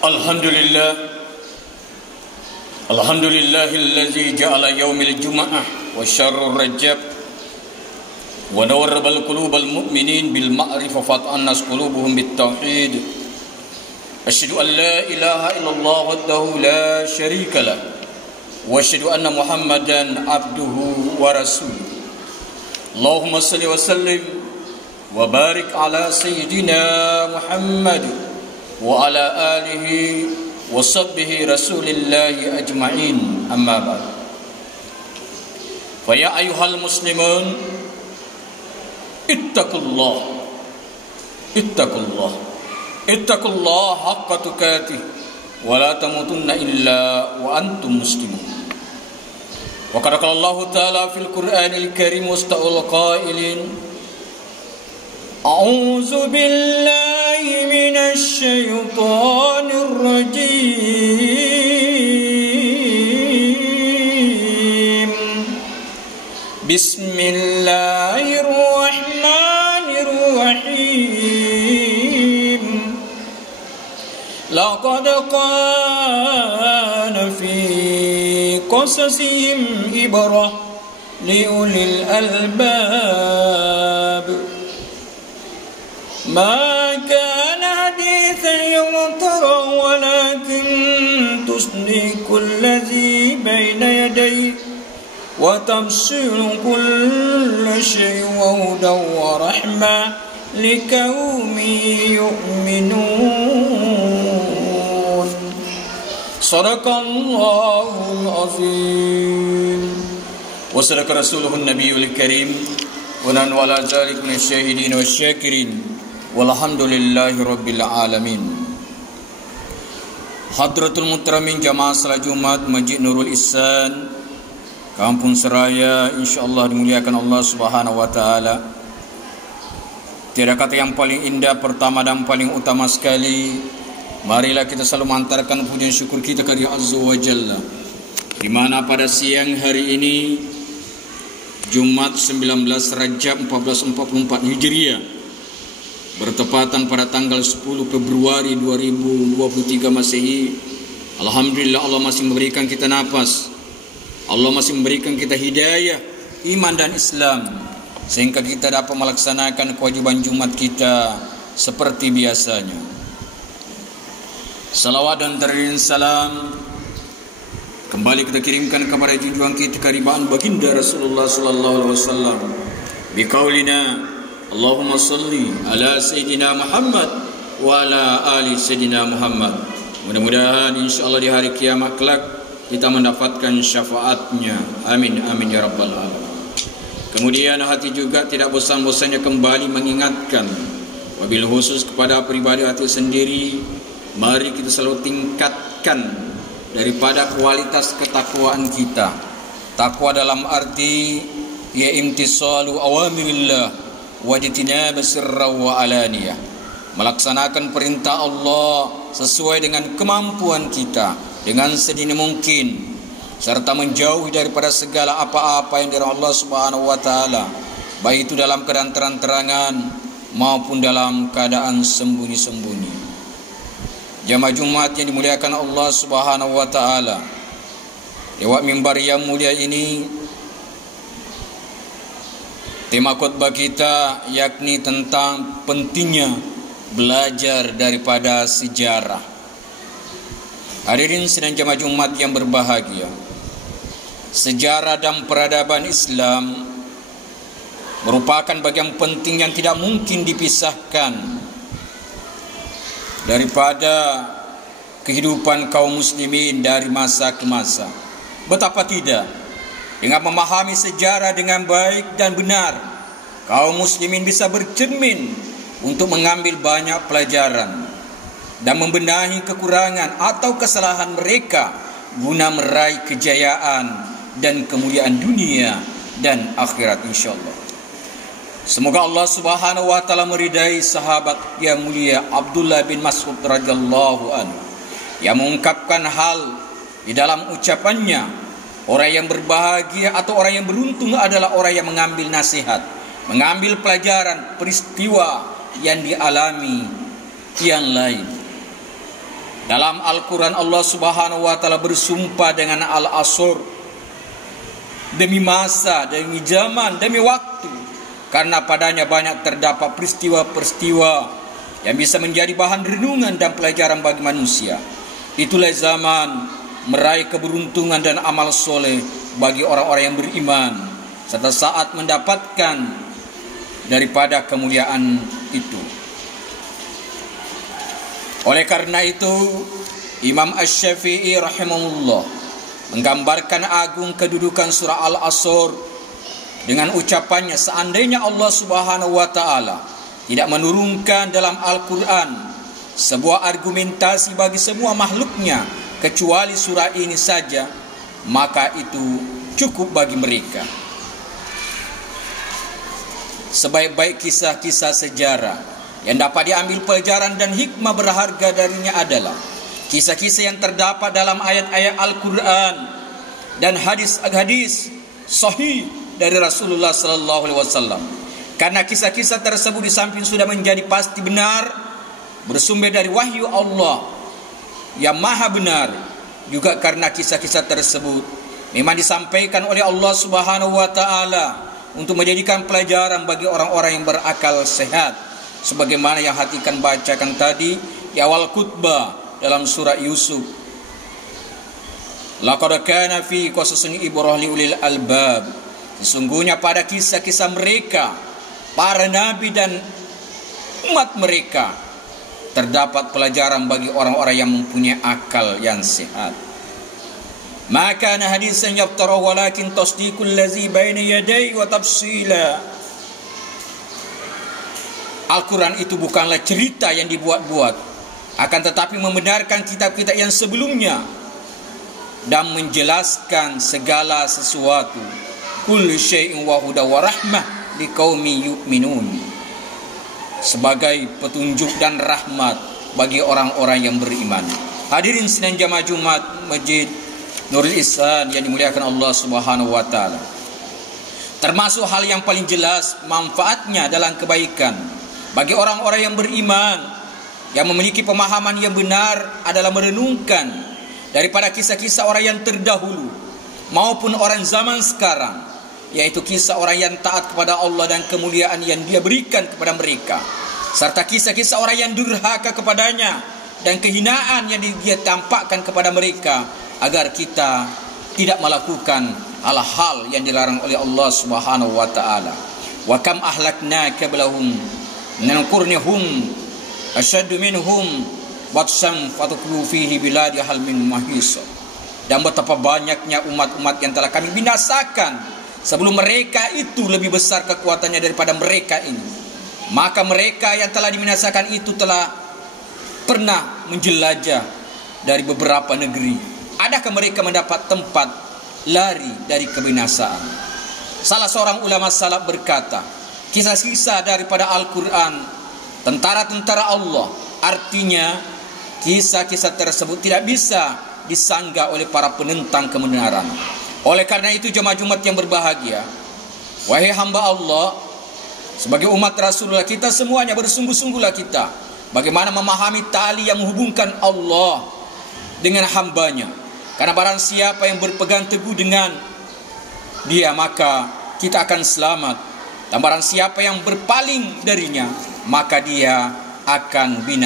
Alhamdulillah, Alhamdulillahilladzi ja'ala yaumil jum'ah wa syarrur rajab wa nawwarabal qulubal mu'minin bil ma'rifah fat'annas qulubuhum bit tauhid. Asyhadu an la ilaha illallah wahdahu la syarika lah wa asyhadu anna Muhammadan abduhu wa rasuluh. Allahumma salli wa sallim wa barik ala sayyidina Muhammad wa ala alihi wa sahbihi rasulillahi ajma'in, amma ba'd. Fa ya ayyuhal muslimun ittaqullah haqqa tuqatih wa la tamutunna illa wa antum muslimun. Wa qala Allah ta'ala fil Qur'anil Karim wasta'ul qailin A'udzu billahi minasy syaithanir rajim. Bismillahirrahmanirrahim. Laqad kana fi qasasihim ibrah liulil albab. ما كان حديثا يفترى ولكن تصديق الذي بين يديه وتفصيل كل شيء وهدى ورحمة لقوم يؤمنون. صدق الله العظيم وصدق رسوله النبي الكريم ونحن على ذلك من الشاهدين والشاكرين walhamdulillahi rabbil alamin. Hadratul Muhtaramin Jamaah Salat Jumat Masjid Nurul Ihsan, Kampung Seraya, insyaallah dimuliakan Allah Subhanahu wa taala. Tiada kata yang paling indah, pertama dan paling utama sekali, marilah kita selalu mengantarkan pujian syukur kita ke Allah Azza wa Jalla, di mana pada siang hari ini Jumat 19 Rajab 1444 Hijriah bertepatan pada tanggal 10 Februari 2023 Masehi. Alhamdulillah, Allah masih memberikan kita nafas, Allah masih memberikan kita hidayah, iman dan Islam, sehingga kita dapat melaksanakan kewajiban Jumat kita seperti biasanya. Salawat dan tarin salam kembali kita kirimkan kepada junjungan kita karibaan baginda Rasulullah sallallahu alaihi wasallam biqaulina Allahumma salli ala Sayyidina Muhammad wa ala ali Sayyidina Muhammad. Mudah-mudahan insyaAllah di hari kiamat kelak kita mendapatkan syafaatnya. Amin, amin ya rabbal alamin. Kemudian hati juga tidak bosan-bosannya kembali mengingatkan, wabil khusus kepada pribadi hati sendiri, mari kita selalu tingkatkan daripada kualitas ketakwaan kita. Takwa dalam arti ya imtisalu awamirillah wajtinab sirra wa alaniyah, melaksanakan perintah Allah sesuai dengan kemampuan kita dengan sedini mungkin, serta menjauhi daripada segala apa-apa yang dari Allah Subhanahu wa taala, baik itu dalam keadaan terang-terangan maupun dalam keadaan sembunyi-sembunyi. Jamaah Jumat yang dimuliakan Allah Subhanahu wa taala, lewat mimbar yang mulia ini tema khutbah kita yakni tentang pentingnya belajar daripada sejarah. Hadirin sidang jamaah Jumat yang berbahagia, sejarah dan peradaban Islam merupakan bagian penting yang tidak mungkin dipisahkan daripada kehidupan kaum muslimin dari masa ke masa. Betapa tidak, dengan memahami sejarah dengan baik dan benar, kaum muslimin bisa bercermin untuk mengambil banyak pelajaran dan membenahi kekurangan atau kesalahan mereka guna meraih kejayaan dan kemuliaan dunia dan akhirat insyaallah. Semoga Allah Subhanahu wa taala meridai sahabat yang mulia Abdullah bin Mas'ud radhiyallahu anhu yang mengungkapkan hal di dalam ucapannya, orang yang berbahagia atau orang yang beruntung adalah orang yang mengambil nasihat, mengambil pelajaran peristiwa yang dialami yang lain. Dalam Al-Quran Allah Subhanahu wa ta'ala bersumpah dengan Al-Asr, demi masa, demi zaman, demi waktu, karena padanya banyak terdapat peristiwa-peristiwa yang bisa menjadi bahan renungan dan pelajaran bagi manusia. Itulah zaman meraih keberuntungan dan amal soleh bagi orang-orang yang beriman, serta saat mendapatkan daripada kemuliaan itu. Oleh karena itu, Imam Asy-Syafi'i rahimahullah menggambarkan agung kedudukan surah Al-Asr dengan ucapannya, seandainya Allah Subhanahu wa ta'ala tidak menurunkan dalam Al-Quran sebuah argumentasi bagi semua makhluknya kecuali surah ini saja, maka itu cukup bagi mereka. Sebaik-baik kisah-kisah sejarah yang dapat diambil pelajaran dan hikmah berharga darinya adalah kisah-kisah yang terdapat dalam ayat-ayat Al-Quran dan hadis-hadis sahih dari Rasulullah sallallahu alaihi wasallam. Karena kisah-kisah tersebut di samping sudah menjadi pasti benar, bersumber dari wahyu Allah yang maha benar, juga karena kisah-kisah tersebut memang disampaikan oleh Allah Subhanahu wa ta'ala untuk menjadikan pelajaran bagi orang-orang yang berakal sehat, sebagaimana yang hatikan bacakan tadi di awal khutbah dalam surah Yusuf. Laqad kana fi qasasin ibrah liulil albab. Sesungguhnya pada kisah-kisah mereka, para nabi dan umat mereka, terdapat pelajaran bagi orang-orang yang mempunyai akal yang sehat. Maka kana hadisan yaftara walakin tasdiqul ladzi baina yadayhi wa tafsila. Al-Quran itu bukanlah cerita yang dibuat-buat, akan tetapi membenarkan kitab-kitab yang sebelumnya dan menjelaskan segala sesuatu. Kullu syai'in wa huda wa rahmah liqaumin yu'minun. Sebagai petunjuk dan rahmat bagi orang-orang yang beriman. Hadirin sidang jamaah Jumat Masjid Nurul Ihsan yang dimuliakan Allah Subhanahu wa ta'ala. Termasuk hal yang paling jelas manfaatnya dalam kebaikan bagi orang-orang yang beriman, yang memiliki pemahaman yang benar, adalah merenungkan daripada kisah-kisah orang yang terdahulu maupun orang zaman sekarang, yaitu kisah orang yang taat kepada Allah dan kemuliaan yang Dia berikan kepada mereka, serta kisah-kisah orang yang durhaka kepadanya dan kehinaan yang Dia tampakkan kepada mereka, agar kita tidak melakukan hal-hal yang dilarang oleh Allah Subhanahu wa ta'ala. Wa kam ahlakna qablahum minal qurni hum asyaddu minhum batsan fatuklu fihi biladi hal min mahis. Dan betapa banyaknya umat-umat yang telah kami binasakan sebelum mereka itu lebih besar kekuatannya daripada mereka ini. Maka mereka yang telah dibinasakan itu telah pernah menjelajah dari beberapa negeri. Adakah mereka mendapat tempat lari dari kebinasaan? Salah seorang ulama salaf berkata, kisah-kisah daripada Al-Quran, tentara-tentara Allah, artinya kisah-kisah tersebut tidak bisa disanggah oleh para penentang kebenaran. Oleh karena itu jemaah Jumat yang berbahagia, wahai hamba Allah, sebagai umat Rasulullah, kita semuanya bersungguh-sungguhlah kita bagaimana memahami tali yang menghubungkan Allah dengan hambanya. Karena barang siapa yang berpegang teguh dengan Dia, maka kita akan selamat. Dan barang siapa yang berpaling darinya, maka dia akan binasa.